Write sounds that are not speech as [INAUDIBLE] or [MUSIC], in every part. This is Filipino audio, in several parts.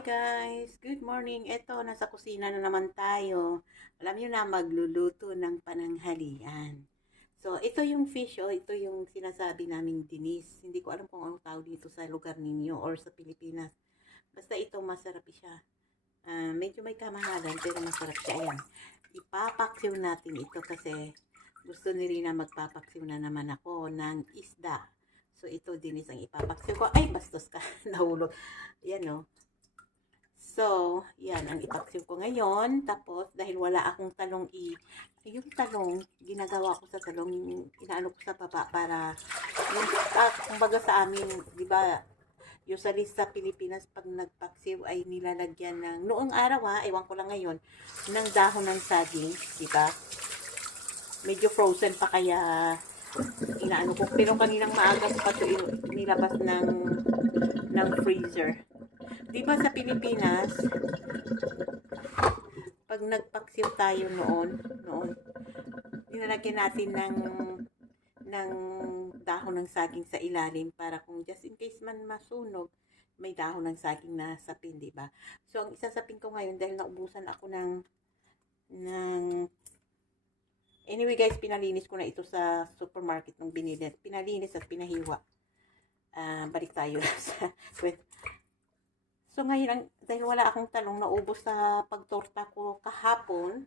Hi guys! Good morning! Eto, nasa kusina na naman tayo. Alam niyo na, magluluto ng pananghalian. So, ito yung fish, oh. Ito yung sinasabi naming dinis. Hindi ko alam kung anong tawag dito sa lugar ninyo or sa Pilipinas. Basta ito, masarap siya. Ah, medyo may kamahalan, pero masarap siya. Ayan. Ipapaksiw natin ito kasi gusto ni Rina magpapaksiw na naman ako ng isda. So, ito dinis ang ipapaksiw ko. Ay, bastos ka. [LAUGHS] Nahulog. Yan, oh. So, yan ang ipaksiw ko ngayon. Tapos, dahil wala akong talong i... Yung talong, ginagawa ko sa talong, inaano ko sa baba para... Yung, ah, kumbaga sa amin, di ba, usually sa Pilipinas, pag nagpaksiw ay nilalagyan ng... Noong araw ha, ewan ko lang ngayon, ng dahon ng saging, di ba? Medyo frozen pa kaya inaano ko. Pero kaninang maaga pa ito nilabas ng, ng freezer. Di ba sa Pilipinas, pag nagpaksiw tayo noon, noon, nilalagyan natin ng ng dahon ng saging sa ilalim para kung just in case man masunog, may dahon ng saging na sapin, di ba? So, ang isasapin ko ngayon dahil naubusan ako ng ng Anyway guys, pinalinis ko na ito sa supermarket nung binili. Pinalinis at pinahiwa. Ah, balik tayo [LAUGHS] sa wait. So ngayon, ang, dahil wala akong talong, naubos sa pagtorta ko kahapon,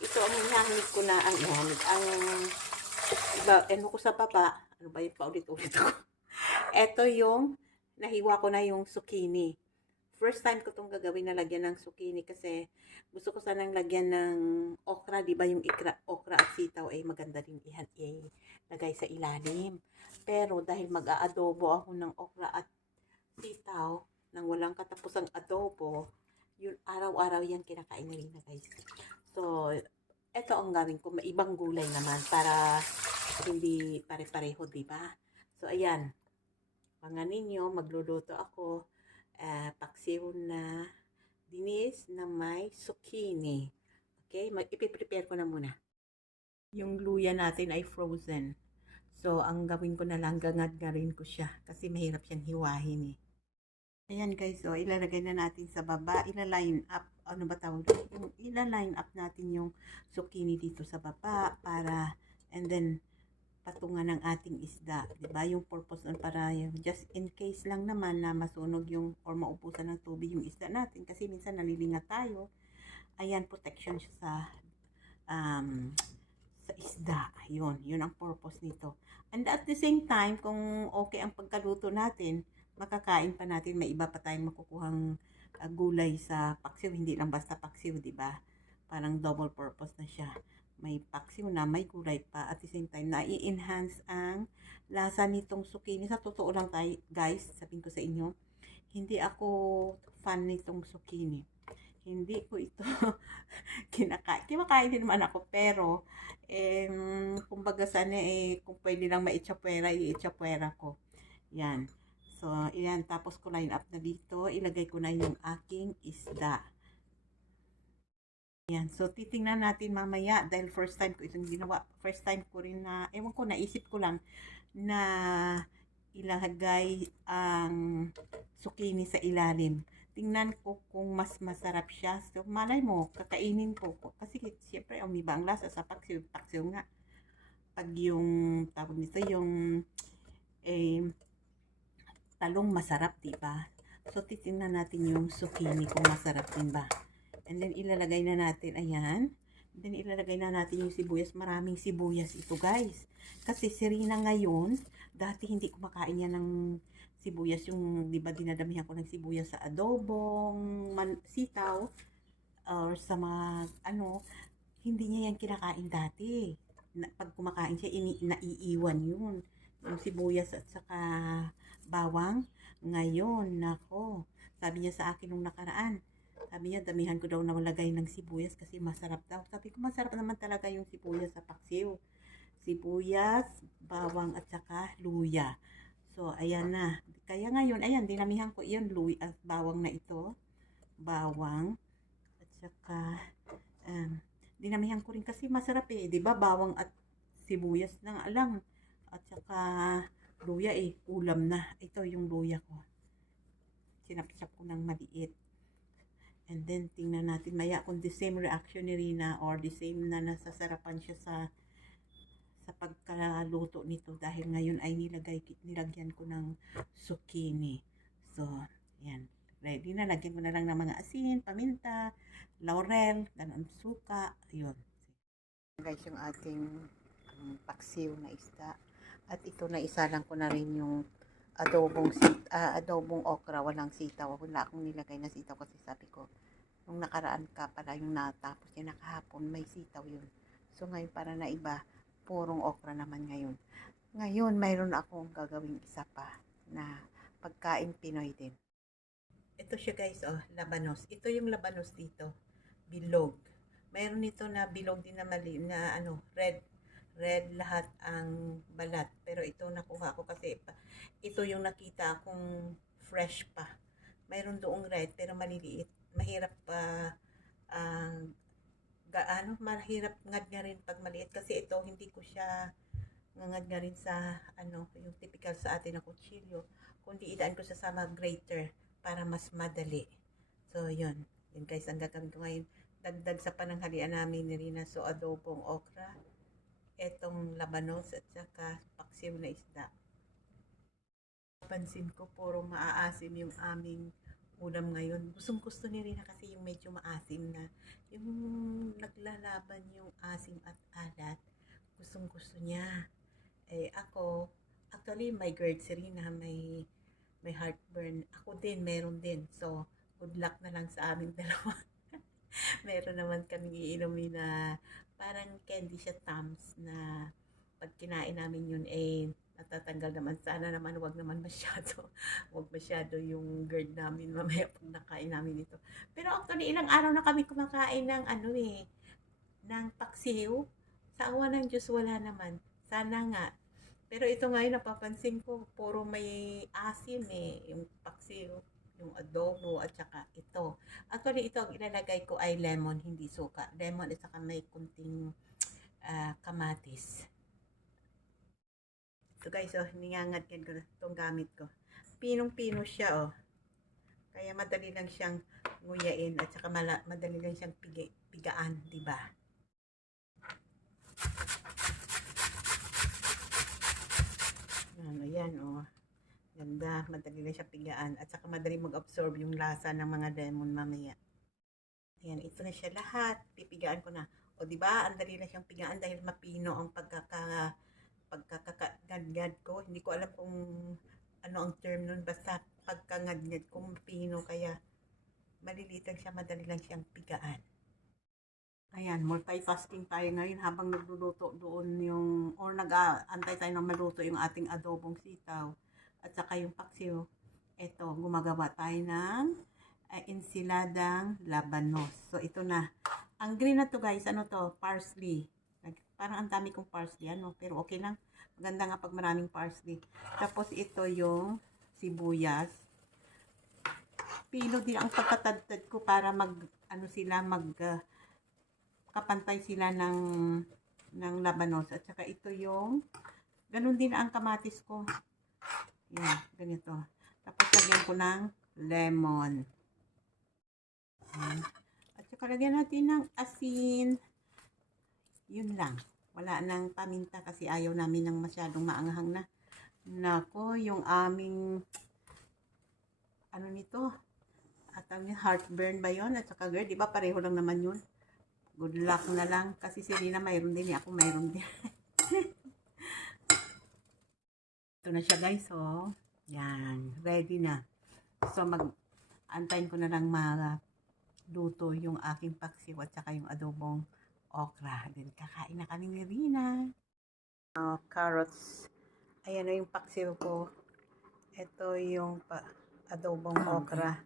ito ang hinahimig ko na ang hinahimig. Ang iba, ano ko sa baba, ano ba yung paulit-ulit ako? [LAUGHS] ito yung, nahiwa ko na yung zucchini. First time ko itong gagawin na lagyan ng zucchini kasi gusto ko sanang lagyan ng okra, di ba yung ikra, okra at sitaw ay maganda din ihan ilagay sa ilalim. Pero dahil mag-aadobo ako ng okra at sitaw, nang walang katapusang adobo, yun araw-araw yan kinakain na rin na guys. So, eto ang gawin ko, may ibang gulay naman para hindi pare-pareho, di ba? So, ayan. Mga ninyo, magluluto ako uh, paksiw na dinis na may zucchini. Okay, mag ipiprepare ko na muna. Yung luya natin ay frozen. So, ang gawin ko na lang, gangad na rin ko siya kasi mahirap siyang hiwahin eh. Ayan guys, so ilalagay na natin sa baba, ilaline up, ano ba tawag ilaline up natin yung zucchini dito sa baba para, and then, patungan ng ating isda. ba diba? Yung purpose nun para just in case lang naman na masunog yung or maubusan ng tubig yung isda natin kasi minsan nalilingat tayo. Ayan, protection siya sa um, sa isda. Yun, yun ang purpose nito. And at the same time, kung okay ang pagkaluto natin, makakain pa natin, may iba pa tayong makukuhang uh, gulay sa paksiw, hindi lang basta paksiw, di ba? Parang double purpose na siya may paksiw na, may gulay pa. At the same time, na-enhance ang lasa nitong zucchini. Sa totoo lang tayo, guys, sabihin ko sa inyo, hindi ako fan nitong zucchini. Hindi ko ito [LAUGHS] kinakain. Kinakain din naman ako, pero, eh, kumbaga sana, eh, kung pwede lang maitsapwera, iitsapwera ko. Yan. So, yan. Tapos ko line up na dito. Ilagay ko na yung aking isda. Yan. So, titingnan natin mamaya dahil first time ko itong ginawa. First time ko rin na, ewan ko, naisip ko lang na ilagay ang zucchini sa ilalim. Tingnan ko kung mas masarap siya. So, malay mo, kakainin ko. Kasi, siyempre, umiba ang lasa sa paksiw. Paksiw nga. Pag yung, tawag nito, yung, eh, talong masarap, diba? So, titingnan natin yung zucchini kung masarap din ba. And then, ilalagay na natin, ayan. And then, ilalagay na natin yung sibuyas. Maraming sibuyas ito, guys. Kasi si Rina ngayon, dati hindi kumakain niya ng sibuyas. Yung, di ba, dinadamihan ko ng sibuyas sa adobong, man, sitaw, or sa mga, ano, hindi niya yan kinakain dati. Na, pag kumakain siya, ini, naiiwan yun. Yung sibuyas at saka bawang. Ngayon, nako, sabi niya sa akin nung nakaraan, sabi niya, damihan ko daw na malagay ng sibuyas kasi masarap daw. Sabi ko, masarap naman talaga yung sibuyas sa paksiw. Sibuyas, bawang at saka luya. So, ayan na. Kaya ngayon, ayan, dinamihan ko iyon, luya at bawang na ito. Bawang. At saka, um, dinamihan ko rin kasi masarap eh. ba diba? Bawang at sibuyas na lang. At saka, luya eh, ulam na. Ito yung luya ko. sinapsap ko ng maliit. And then, tingnan natin maya kung the same reaction ni Rina or the same na nasasarapan siya sa sa pagkaluto nito dahil ngayon ay nilagay, nilagyan ko ng zucchini. So, yan. Ready na. Lagyan ko na lang ng mga asin, paminta, laurel, ganun, suka. Yun. Guys, yung ating um, paksiw na isda. At ito na isa lang ko na rin yung adobong sit, ah, adobong okra, walang sitaw. Wala akong nilagay na sitaw kasi sabi ko, nung nakaraan ka pala yung natapos niya nakahapon, may sitaw yun. So ngayon para na iba, purong okra naman ngayon. Ngayon, mayroon akong gagawing isa pa na pagkain Pinoy din. Ito siya guys, oh, labanos. Ito yung labanos dito, bilog. Mayroon nito na bilog din na mali, na ano, red red lahat ang balat. Pero ito nakuha ko kasi ito yung nakita kong fresh pa. Mayroon doong red pero maliliit. Mahirap pa ang gaano, mahirap ngad nga rin pag maliit kasi ito hindi ko siya ngangad nga rin sa ano, yung typical sa atin na kutsilyo. Kundi idaan ko sa mga grater para mas madali. So, yun. Yun guys, ang gagawin ko ngayon. Dagdag sa pananghalian namin ni Rina. So, adobong okra etong labanos at saka paksiw na isda. Pansin ko puro maaasim yung aming ulam ngayon. Gustong gusto ni Rina kasi yung medyo maasim na yung naglalaban yung asim at alat. Gustong gusto niya. Eh ako, actually my GERD si Rina may may heartburn. Ako din, meron din. So, good luck na lang sa aming [LAUGHS] dalawa. meron naman kaming iinumin na parang candy siya tams na pag kinain namin yun eh natatanggal naman. Sana naman wag naman [LAUGHS] masyado. wag masyado yung GERD namin mamaya pag nakain namin ito. Pero actually ilang araw na kami kumakain ng ano eh ng paksiw. Sa awa ng Diyos wala naman. Sana nga. Pero ito ngayon napapansin ko puro may asim eh yung paksiw yung adobo at saka ito. Actually, ito ang ilalagay ko ay lemon, hindi suka. Lemon at saka may kunting ah, kamatis. Ito guys, oh, ningangatyan ko na itong gamit ko. Pinong-pino siya, oh. Kaya madali lang siyang nguyain at saka mala, madali lang siyang pigi, pigaan, di ba? Ano yan, oh. Ganda, madali na siya pigaan at saka madali mag-absorb yung lasa ng mga lemon mamaya. Ayan, ito na siya lahat. Pipigaan ko na. O di ba, ang dali na siyang pigaan dahil mapino ang pagkaka pagkakagadgad ko. Hindi ko alam kung ano ang term nun. Basta pagkangadgad ko mapino kaya maliliit lang siya, madali lang siyang pigaan. Ayan, multitasking tayo ngayon habang nagluluto doon yung, or nag-aantay tayo na maluto yung ating adobong sitaw at saka yung paksiw. Ito, gumagawa tayo ng uh, ensiladang labanos. So, ito na. Ang green na to guys, ano to? Parsley. Parang ang dami kong parsley, ano? Pero okay lang. Maganda nga pag maraming parsley. Tapos, ito yung sibuyas. Pino din ang pagkatadtad ko para mag, ano sila, mag, uh, kapantay sila ng, ng labanos. At saka ito yung, ganun din ang kamatis ko. Yan, ganito. Tapos lagyan ko ng lemon. At saka lagyan natin ng asin. Yun lang. Wala nang paminta kasi ayaw namin ng masyadong maanghang na. Nako, yung aming ano nito? At ang heartburn ba yon At saka girl, di ba pareho lang naman yun? Good luck na lang. Kasi si Rina mayroon din. eh. Ako mayroon din. [LAUGHS] Ito na siya guys, oh. Yan, ready na. So mag antayin ko na lang luto yung aking paksiw at saka yung adobong okra. Then kakain na kami ni Rina. Oh, carrots. Ayan na yung paksiw ko. Ito yung pa adobong okra.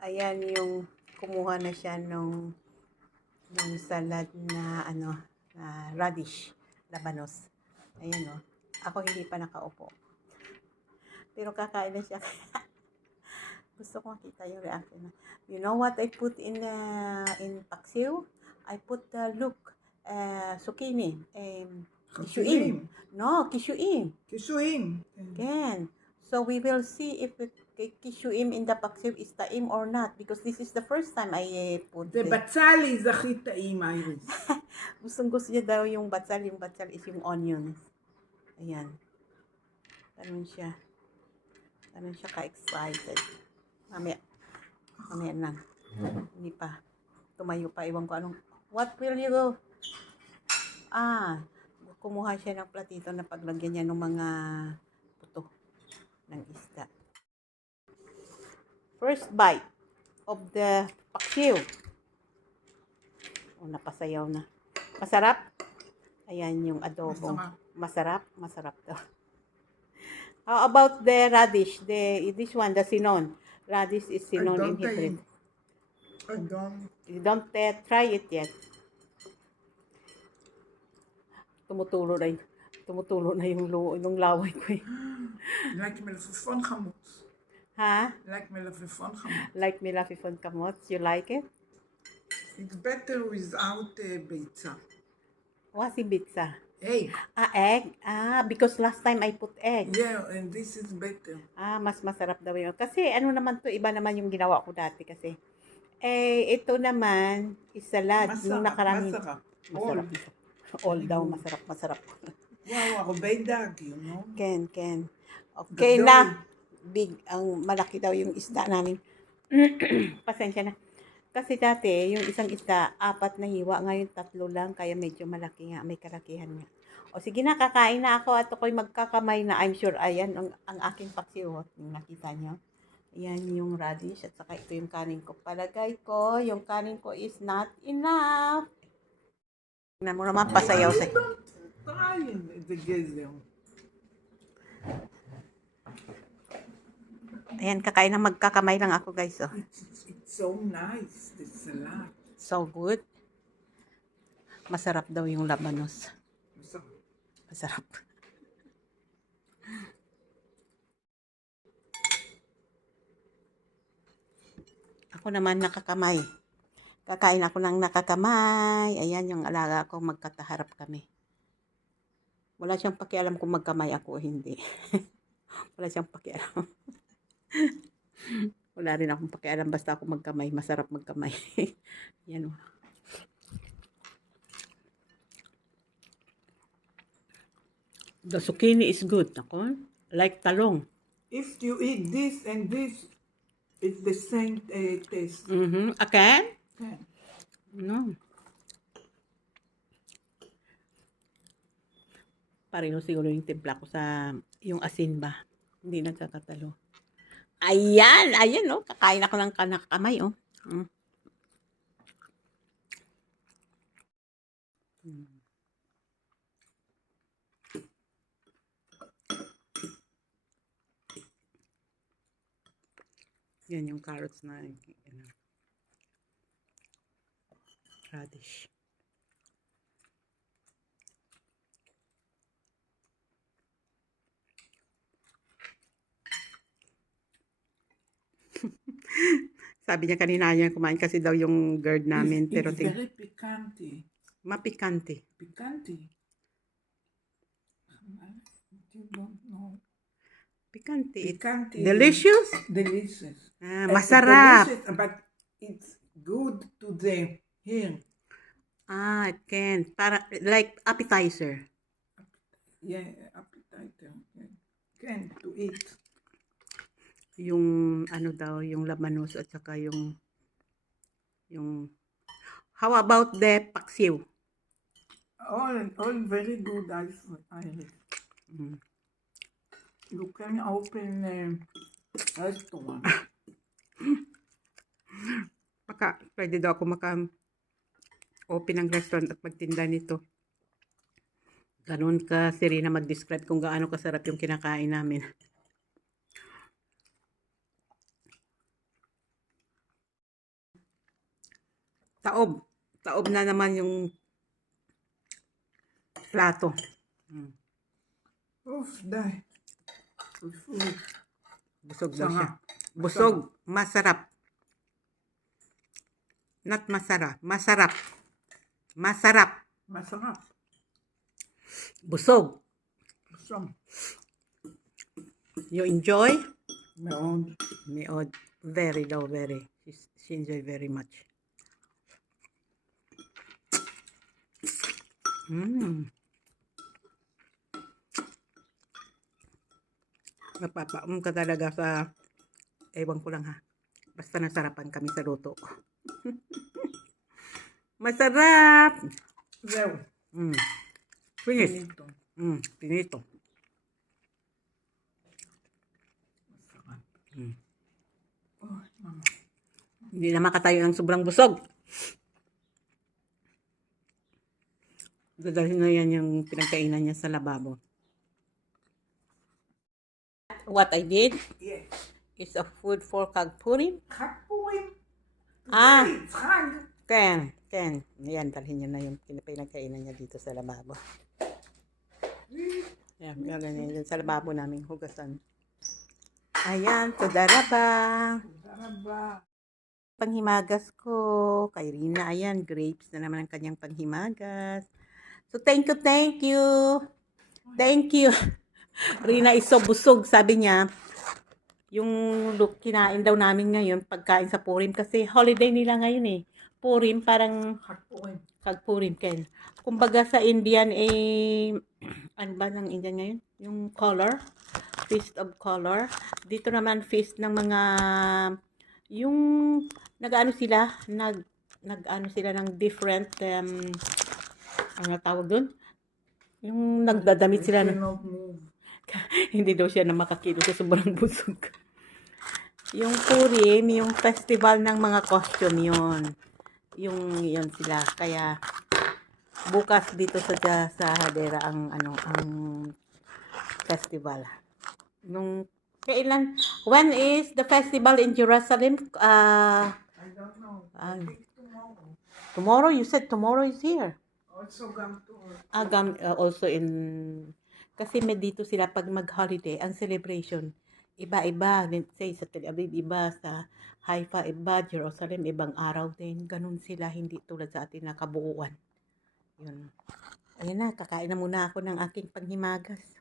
Ayan yung kumuha na siya nung nung salad na ano na radish labanos. Ayan oh. Ako hindi pa nakaupo. Pero kakain na siya. [LAUGHS] Gusto ko makita yung reaction na. You know what I put in uh, in paksiw? I put the uh, look uh, zucchini. Um, kishuim. No, kishuim. Kishuim. Again. So we will see if it, kishuim in the paksiv is taim or not because this is the first time I uh, put The batsali is akhi taim, Iris. [LAUGHS] Gustong gusto niya daw yung batsal. Yung batsal is yung onions. Ayan. Ganun siya. Ganun siya ka-excited. Mamaya. Mamaya lang. Hindi pa. Tumayo pa. Iwan ko anong... What will you go? Ah. Kumuha siya ng platito na paglagyan niya ng mga puto ng isda. First bite of the paksiw. Oh, napasayaw na. Masarap? Ayan yung adobong. Masarap? Masarap daw. How about the radish? The this one, the sinon. Radish is sinon in Hebrew. I don't. You don't uh, try it yet. Tumutulo na yun. Tumutulo na yung, lu- yung laway ko eh. [GASPS] like melafifon kamots. Ha? Like melafifon kamots. Like melafifon kamots. You like it? It's better without uh, pizza. What's pizza? Egg. Ah, egg? Ah, because last time I put egg. Yeah, and this is better. Ah, mas masarap daw yun. Kasi ano naman to, iba naman yung ginawa ko dati kasi. Eh, ito naman, is salad. Masarap, nung nakarami. Masarap. Masarap. All, All daw, masarap, masarap. [LAUGHS] wow, ako by dark, you know? Can, can. Okay na. Big, ang malaki daw yung isda namin. [CLEARS THROAT] Pasensya na. Kasi dati, yung isang isda, apat na hiwa. Ngayon, tatlo lang. Kaya medyo malaki nga. May kalakihan nga. O sige na, kakain na ako at ako'y magkakamay na. I'm sure, ayan, ang, ang aking paksiwot. Nakita nyo? Ayan yung radish at saka ito yung kanin ko. Palagay ko, yung kanin ko is not enough. Tingnan mo naman, pasayaw sa'yo. Tayo, ito guys. Ayan, kakain na magkakamay lang ako, guys. Oh. It's, so nice, the salad. So good. Masarap daw yung labanos. masarap. Masarap. Ako naman nakakamay. Kakain ako ng nakakamay. Ayan yung alaga ko, magkataharap kami. Wala siyang pakialam kung magkamay ako o hindi. [LAUGHS] Wala siyang pakialam. [LAUGHS] Wala rin akong pakialam basta ako magkamay. Masarap magkamay. [LAUGHS] Yan o. The zucchini is good. Ako, like talong. If you eat this and this, it's the same uh, taste. Mm-hmm. Again? Yeah. No. Pareho siguro yung timpla ko sa yung asin ba. Hindi nagkakatalo. Ayan! Ayan, oh. Kakain ako ng kanakamay, oh. Mm. Mm. Yan yung carrots na ano, radish. Sabi niya kanina niya kumain kasi daw yung gird namin. It's, pero it's ting very picante. mapikante. Picante. You don't know. Pikante. It's Picante. delicious. Delicious. Ah, It's masarap. delicious, but it's good to the here. Ah, it can. Para, like appetizer. Yeah, appetizer. Can to eat. Yung ano daw, yung labanos at saka yung yung How about the paksiw? All, all very good ice. Mm. You can open a restaurant. Maka, pwede daw ako maka open ng restaurant at magtinda nito. Ganun ka, Serena, mag-describe kung gaano kasarap yung kinakain namin. Saob na naman yung plato. Mm. Oof. Busog daw siya. Busog. Masarap. Not masarap. Masarap. Masarap. Masarap. Busog. Busog. You enjoy? Meod. Meod. Very daw, very. She enjoy very much. Mm. Napapaum ka talaga sa ewan ko lang ha. Basta nasarapan kami sa luto. [LAUGHS] Masarap! Well, mm. Finish. Pinito. Mm. Pinito. Mm. Oh, mama. Hindi na makatayo ng sobrang busog. Dadalhin na yan yung pinagkainan niya sa lababo. What I did yes. is a food for kagpurim. Kagpurim? Ah. Frank. Ken, Ken. Ayan, dalhin niya na yung pinagkainan niya dito sa lababo. Ayan, gaganyan yun sa lababo namin hugasan. Ayan, tudaraba. Tudaraba. Panghimagas ko. Kay Rina, ayan, grapes na naman ang kanyang panghimagas. So, thank you, thank you. Thank you. [LAUGHS] Rina is so busog, sabi niya. Yung look, kinain daw namin ngayon, pagkain sa Purim. Kasi holiday nila ngayon eh. Purim, parang... Hagpurim. Hagpurim, Ken. Kumbaga sa Indian, eh... [CLEARS THROAT] Ano ba ng Indian ngayon? Yung color. Feast of color. Dito naman, feast ng mga... Yung... Nag-ano sila? Nag... Nag-ano sila ng different... Um, ano tawag dun? Yung nagdadamit sila move. [LAUGHS] hindi daw siya na makakilo sa sobrang busog. Yung Purim, yung festival ng mga costume yun. Yung yun sila. Kaya bukas dito sa sa- Hadera ang ano ang festival. Nung kailan when is the festival in Jerusalem? Uh, I don't know. Ah. Think tomorrow. tomorrow you said tomorrow is here. Also come to Agam uh, also in kasi may dito sila pag mag-holiday ang celebration iba-iba say sa Tel Aviv iba sa Haifa iba Jerusalem ibang araw din ganun sila hindi tulad sa atin na kabuuan. Yun. Ayun na kakain na muna ako ng aking panghimagas